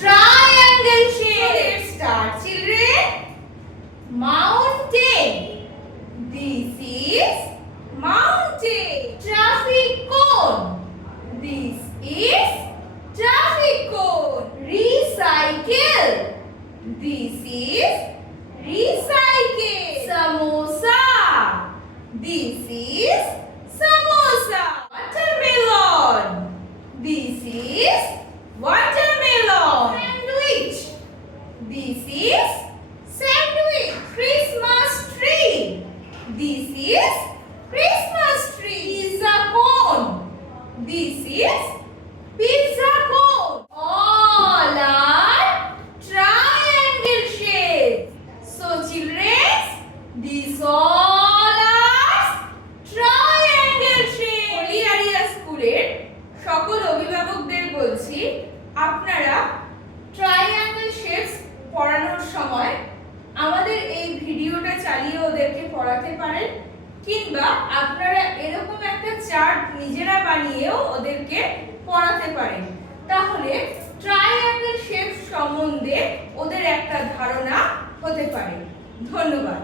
triangle shape. Let's start, children. Mountain. This is mountain. Traffic cone. This is traffic cone. Recycle. This is recycle. Samosa. This is samosa. Watermelon. This is watermelon. Sandwich. This is sandwich. Christmas tree. This is Christmas tree. Pizza cone. This is pizza cone. All are triangle shape. So children, these all are triangle shape. হলিয়ারিয়া স্কুলের সকল অভিভাবকদের বলছি, আপনারা triangle shapes পড়ানোর সময় আমাদের এই ভিডিওটা চালিয়ে ওদেরকে পড়াতে পারেন, কিংবা আপনারা এরকম একটা চার্ট নিজেরা বানিয়েও ওদেরকে পড়াতে পারেন। তাহলে ট্রায়াঙ্গেল শেপ সম্বন্ধে ওদের একটা ধারণা হতে পারে। ধন্যবাদ।